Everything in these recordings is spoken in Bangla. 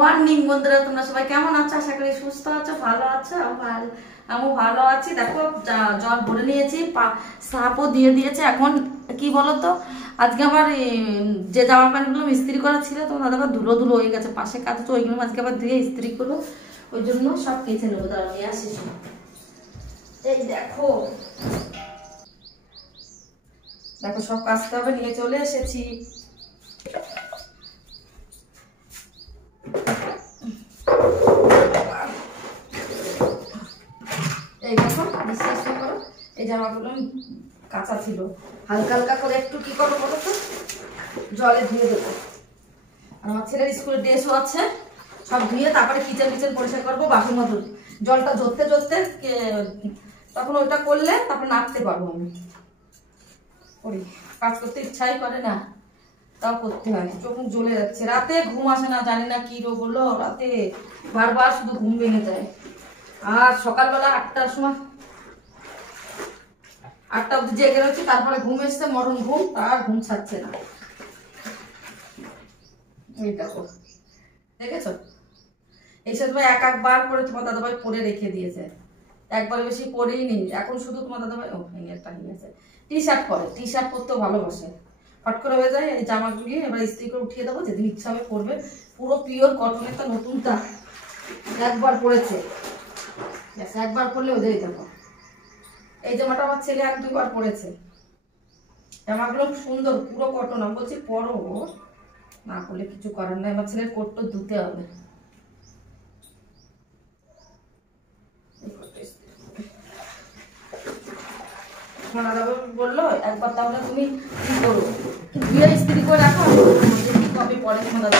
মর্নিং বন্ধুরা, তোমরা সবাই কেমন আছো? আশা করি সুস্থ আছো, ভালো আছো। আমিও ভালো আছি। দেখো জল ভরে নিয়েছি, সাপও দিয়ে দিয়েছে। এখন কি বলতো, আজকে আমার যে জামা প্যান্টগুলো ইস্ত্রি করা ছিল তোমার দাদা ধুলো ধুলো হয়ে গেছে, পাশে কাছে তো ওইগুলো আজকে আবার ধুয়ে ইস্ত্রি করবো। ওই জন্য সব কেচে নেবো, দাঁড়া নিয়ে আসিস। এই দেখো দেখো সব কাজটা হবে, নিয়ে চলে এসেছি। এই দেখো, বিশ্বাস করো, এই জামাগুলো কাঁচা ছিল, হালকা হালকা করে একটু কি করবো বলো তো, জলে ধুয়ে দেবো। আর আমার ছেলের স্কুলের ড্রেসও আছে, সব ধুয়ে তারপরে কিচেন কিচেন পরিষ্কার করবো। বাসন মজুর জলটা ধরতে ধরতে তখন ওইটা করলে তারপরে নাড়তে পারবো। আমি করি, কাজ করতে ইচ্ছাই করে না, তাও করতে হয়। চোখ জ্বলে যাচ্ছে, রাতে ঘুম আসে না, জানি না কি রোগ হলো, রাতে বারবার শুধু ঘুম ভেঙে যায়। আর সকালবেলা 8টার সময় 8টা অব্দি জেগে রয়েছি, তারপরে ঘুম এসছে, মরণ ঘুম, আর ঘুম ছাড়ছে না। এই দেখো, দেখেছো, এইসব তোমার একবার করে তোমার দাদাভাই পরে রেখে দিয়েছে, একবার বেশি পরেই নি। এখন শুধু তোমার দাদাভাই একটা নিয়ে আছে, টি শার্ট পরে, টি শার্ট পরতেও ভালোবাসে। ফট করে হয়ে যায়। এই জামাগুলি এবার ইস্ত্রি করে উঠিয়ে দেবো, যেদিন ইচ্ছা হবে পরবে। পুরো পিওর কটনের, তো নতুনটা একবার পরেছে, একবার পরলে ওদের দেখো। এই জামাটা আমার ছেলে 1-2 বার পরেছে। জামাগুলো সুন্দর, পুরো কটন। আমি বলছি পরো, না করলে কিছু করার নাই। আমার ছেলের কোটটা ধুতে হবে। বললো একবার তাহলে তুমি কি করো, ধুয়ে ইস্ত্রি করে রাখো, কবে পরে তোমার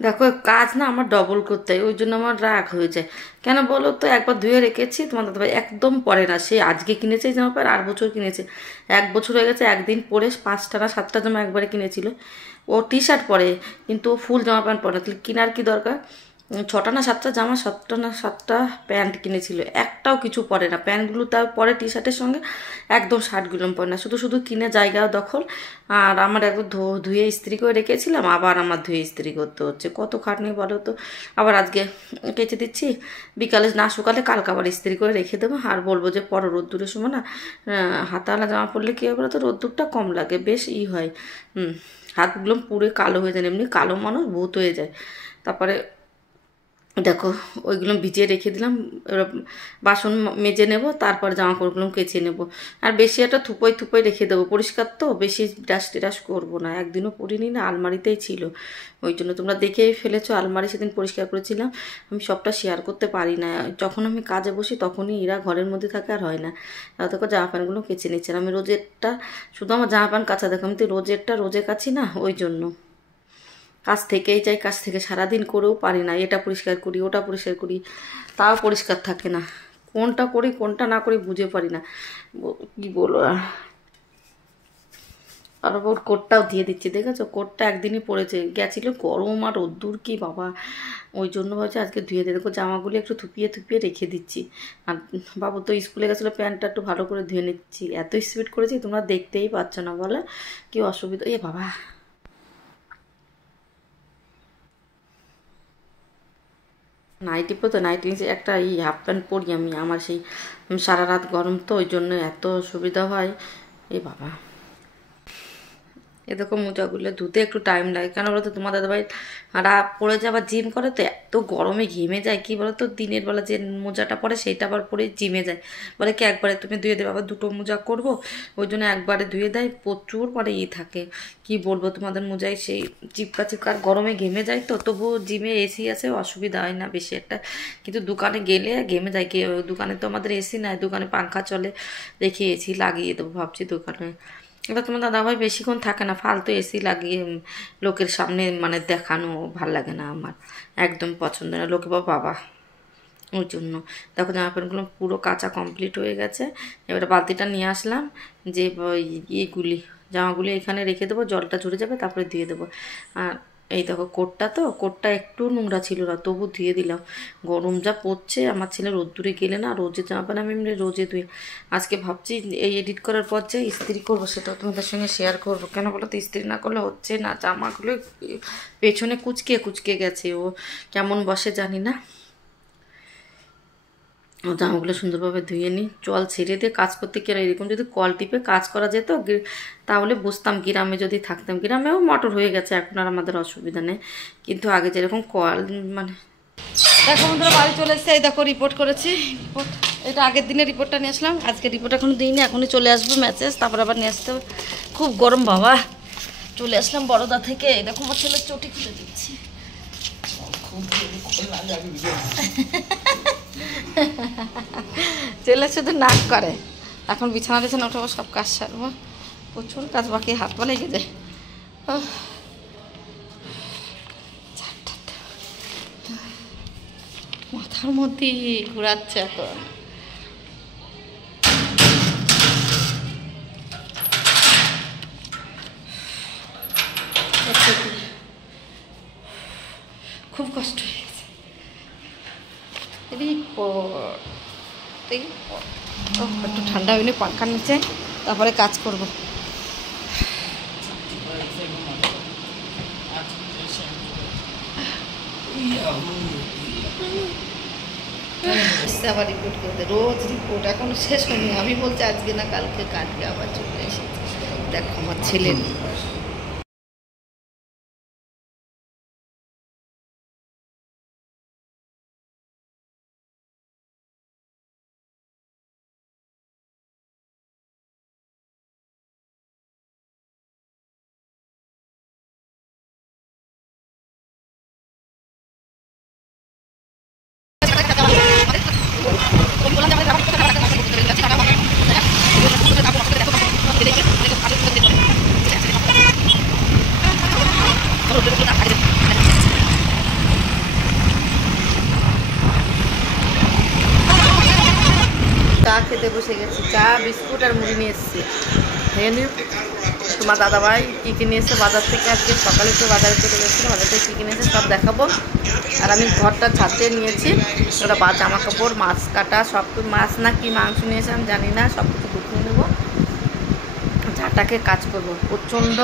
দেখো কাজ না আমার ডবল করতে হয়, ওই জন্য আমার রাগ হয়ে যায়। কেন বলো তো, একবার ধুয়ে রেখেছি, তোমার দাদাভাই একদম পরে না। সে আজকে কিনেছে জামা প্যান্ট, 8 বছর কিনেছে, 1 বছর হয়ে গেছে। একদিন পরে 5টা না 7টা জামা একবারে কিনেছিল। ও টি শার্ট পরে, কিন্তু ও ফুল জামা প্যান্ট পরে না। তাহলে কেনার কি দরকার? 6টা না 7টা জামা, 7টা না 7টা প্যান্ট কিনেছিল, একটাও কিছু পরে না। প্যান্টগুলো তার পরে টি শার্টের সঙ্গে, একদম শার্টগুলো পরে না। শুধু শুধু কিনে জায়গা দখল। আর আমার একদম ধুয়ে ইস্ত্রি করে রেখেছিলাম, আবার আমার ধুয়ে ইস্ত্রি করতে হচ্ছে, কত খাটনি বলো তো। আবার আজকে কেচে দিচ্ছি, বিকালে না শুকালে কালকে আবার ইস্ত্রি করে রেখে দেবো। আর বলবো যে পরে রোদ্দুরের সময় না হাতাওয়ালা জামা পরলে কী হবে তো, রোদ্দুরটা কম লাগে, বেশ হয়। হাতগুলো পুরো কালো হয়ে যায়, এমনি কালো মানুষ ভূত হয়ে যায়। তারপরে দেখো ওইগুলো ভিজিয়ে রেখে দিলাম। এবার বাসন মেজে নেব, তারপর জামা কাপড়গুলো কেচে নেব। আর বেশি একটা থুপোই থুপোই রেখে দেবো, পরিষ্কার তো, বেশি ডাস টিরাস করবো না। একদিনও পরিনি না, আলমারিতেই ছিল। ওই জন্য তোমরা দেখেই ফেলেছো, আলমারি সেদিন পরিষ্কার করেছিলাম। আমি সবটা শেয়ার করতে পারি না, যখন আমি কাজে বসি তখনই এরা ঘরের মধ্যে থাকে, আর হয় না। দেখো জামা প্যান্টগুলো কেচে নিচ্ছি। আমি রোজেরটা, শুধু আমার জামা প্যান্ট কাচা, দেখো আমি তো রোজেরটা রোজে কাছি না, ওই জন্য কাজ থেকেই যাই। কাজ থেকে সারাদিন করেও পারি না, এটা পরিষ্কার করি ওটা পরিষ্কার করি, তাও পরিষ্কার থাকে না। কোনটা করি কোনটা না করি বুঝে পারি না, কি বলো। আর ওর কোটটাও দিয়ে দিচ্ছি, দেখেছো কোটটা একদিনই পরেছে, গেছিলো গরম আর রোদ্দুর কি বাবা, ওই জন্য ভাবছি আজকে ধুয়ে দিয়ে দেখো। জামাগুলি একটু থুপিয়ে থুপিয়ে রেখে দিচ্ছি। আর বাবু তো স্কুলে গেছিলো, প্যান্টটা একটু ভালো করে ধুয়ে নিচ্ছি। এত স্পিড করেছি তোমরা দেখতেই পাচ্ছ না, বলো কি অসুবিধা। এ বাবা, নাইটি পরে তো, নাইটি নিচে একটা হাফ প্যান্ট পরি আমি। আমার সেই সারা রাত গরম তো, ওই জন্য এত সুবিধা হয়। এ বাবা, এ দেখো মোজাগুলো ধুতে একটু টাইম লাগে, কেন বলো তো, তোমার দাদাভাই রাত পরে যায়, আবার জিম করে তো, এত গরমে ঘেমে যায়। কি বলো তো, দিনের বেলা যে মোজাটা পরে সেইটা আবার পরে জিমে যায়, বলে কি একবারে তুমি ধুয়ে দেবে, আবার 2টো মোজা করবো, ওই জন্য একবারে ধুয়ে দেয়। প্রচুর পরে থাকে, কি বলবো তোমাদের, মোজায় সেই চিপকা চিপকা, গরমে ঘেমে যায় তো। তবু জিমে এসি আছে, অসুবিধা হয় না বেশি একটা। কিন্তু দোকানে গেলে ঘেমে যায়। দোকানে তো আমাদের এসি নাই, দোকানে পাংখা চলে, দেখি এসি লাগিয়ে দেবো ভাবছি দোকানে। এবার তোমার দাদাভাই বেশিক্ষণ থাকে না, ফালতু এসি লাগিয়ে লোকের সামনে মানে দেখানো ভাল লাগে না আমার, একদম পছন্দ না। লোকে বাবা, ওই জন্য দেখো জামা প্যান্টগুলো পুরো কাঁচা কমপ্লিট হয়ে গেছে। এবারে বালতিটা নিয়ে আসলাম, যে ইয়েগুলি জামাগুলি এখানে রেখে দেবো, জলটা ঝরে যাবে, তারপরে দিয়ে দেবো। আর এই দেখো কোটটা, তো কোটটা একটু নোংরা ছিল না, তবু ধুয়ে দিলাম। গরম যা পড়ছে, আমার ছেলে রোদ্দুরে গেলে না রোজে জামা প্যান্ট আমি এমনি রোজে ধুই। আজকে ভাবছি এই এডিট করার পর যে ইস্ত্রি করবো, সেটাও তোমাদের সঙ্গে শেয়ার করবো। কেন বলো তো, ইস্ত্রি না করলে হচ্ছে না, জামাগুলো পেছনে কুচকে কুচকে গেছে, ও কেমন বসে জানি না। জামাগুলো সুন্দরভাবে ধুয়ে নিই, জল ছেড়ে দিয়ে কাজ করতে কি, এরকম যদি কল টিপে কাজ করা যেত তাহলে বুঝতাম। গ্রামে যদি থাকতাম, গ্রামেও মোটর হয়ে গেছে এখন, আর আমাদের অসুবিধা নেই। কিন্তু আগে যেরকম কল, মানে দেখো বন্ধুরা বাড়ি চলে এসছে। এই দেখো রিপোর্ট করেছি, রিপোর্ট এটা আগের দিনের রিপোর্টটা নিয়ে আসলাম। আজকে রিপোর্ট এখনো দিইনি, এখনই চলে আসবো ম্যাচেস, তারপর আবার নিয়ে আসতে হবে। খুব গরম বাবা, চলে আসলাম বড়দা থেকে। এই দেখো আমার ছেলের চটি খুলে দিচ্ছি। ছেলে শুধু নাক করে। এখন বিছানা টিছানা উঠাবো, সব কাজ সারবো, প্রচুর কাজ বাকি, হাত পা লেগে যায়। মাথার মধ্যে ঘুরাচ্ছে এখন। খুব কষ্ট হয়ে গেছে। একটু ঠান্ডা হইলে পাখার নিচে তারপরে কাজ করব। আবার রিপোর্ট করতে, রোজ রিপোর্ট, এখনো শেষ হয়নি। আমি বলছি আজকে না কালকে, কালকে আবার চলে এসেছি। দেখো আমার ছেলের চা খেতে বসে গেছি। চা বিস্কুট আর মুড়ি নিয়ে এসেছি, খেয়ে নিও। তোমার দাদাভাই কী কী নিয়ে এসে বাজার থেকে, আজকে সকালে তো বাজারে চলে গেছিলো, বাজার থেকে কী কী নিয়েছে সব দেখাবো। আর আমি ঘরটা ছাড়তে নিয়েছি, ওরা জামা কাপড়, মাছ কাটা, সব মাছ না কি মাংস নিয়েছে আমি জানি না, সব কিছু গুছিয়ে নেবো। চাটাকে কাজ করবো, প্রচণ্ড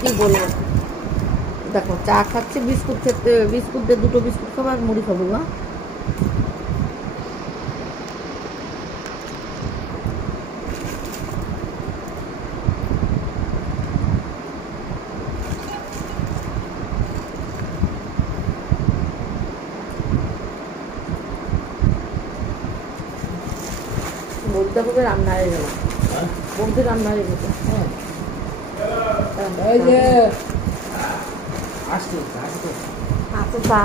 কী বলবো। দেখো চা খাচ্ছি, বিস্কুট খেতে, বিস্কুট দিয়ে দুটো বিস্কুট খাবো আর মুড়ি খাবো। না বলতে হবে রান্না হয়ে গেল, বলতে রান্না হয়ে গেছে। হ্যাঁ এই যে আসছে আসছে আচ্ছা চা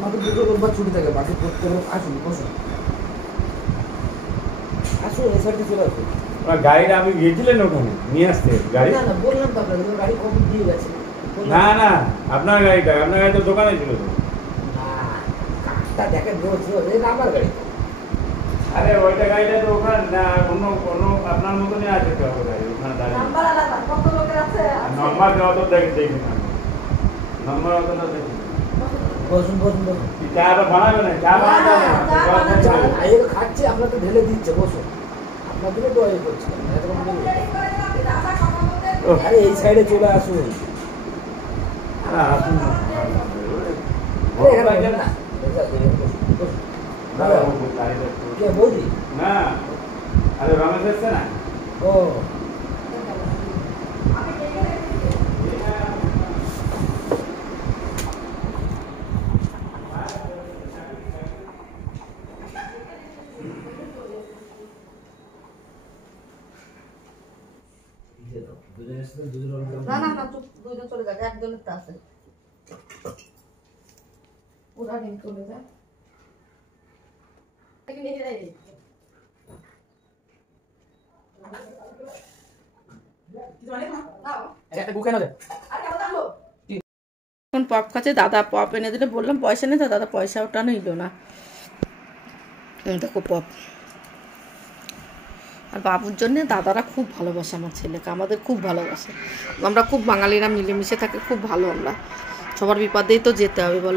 মাত্র দুটো রোববার ছুটি থাকে, বাকি প্রত্যেক আসুন বসুন, আসুন এই সাইডে চলে আসুন। গাড়িটা আমি গিয়েছিলেন ওখানে নিয়ে আসতে গাড়ি? না না বললাম তো আপনাকে, গাড়ি কখন দিয়ে গেছে। না না আপনার গাড়িটা, আপনার গাড়ি তো দোকানে ছিল তো। তা দেখেন রোজ রোজ, এটা আমার গাড়ি। আরে ওইটা গাড়িটা তো ওখানে না, অন্য অন্য আপনার মতনই আছে তো গাড়ি ওখানে দাঁড়িয়ে। নাম্বার আলাদা, কত লোকের আছে? নাম্বার অত দেখি না, নাম্বার অত না দেখি। বসুন বসুন বসুন। চা তো বানাবে না, চা বানাতে হবে না। এই খাচ্ছি, আপনাকে ঢেলে দিচ্ছে, বসুন। আপনাদেরও তো এই করছে, আরে এই সাইডে চলে আসুন। আসুন না বৌদি না, আরে রমেশ এসছে না। ও না না না, দুজন চলে যাবে, একজনের তো আছে, ওরা দিন চলে যায়। পপ খাচ্ছে, দাদা পপ এনে দিলে, বললাম পয়সা নেই, তো দাদা পয়সা ওটা নিল না। দেখো পপ। আর বাবুর জন্যে দাদারা খুব ভালোবাসে আমার ছেলেকে, আমাদের খুব ভালোবাসে, আমরা খুব বাঙালিরা মিলেমিশে থাকি, খুব ভালো আমরা, সবার বিপদেই তো যেতে হবে বলো।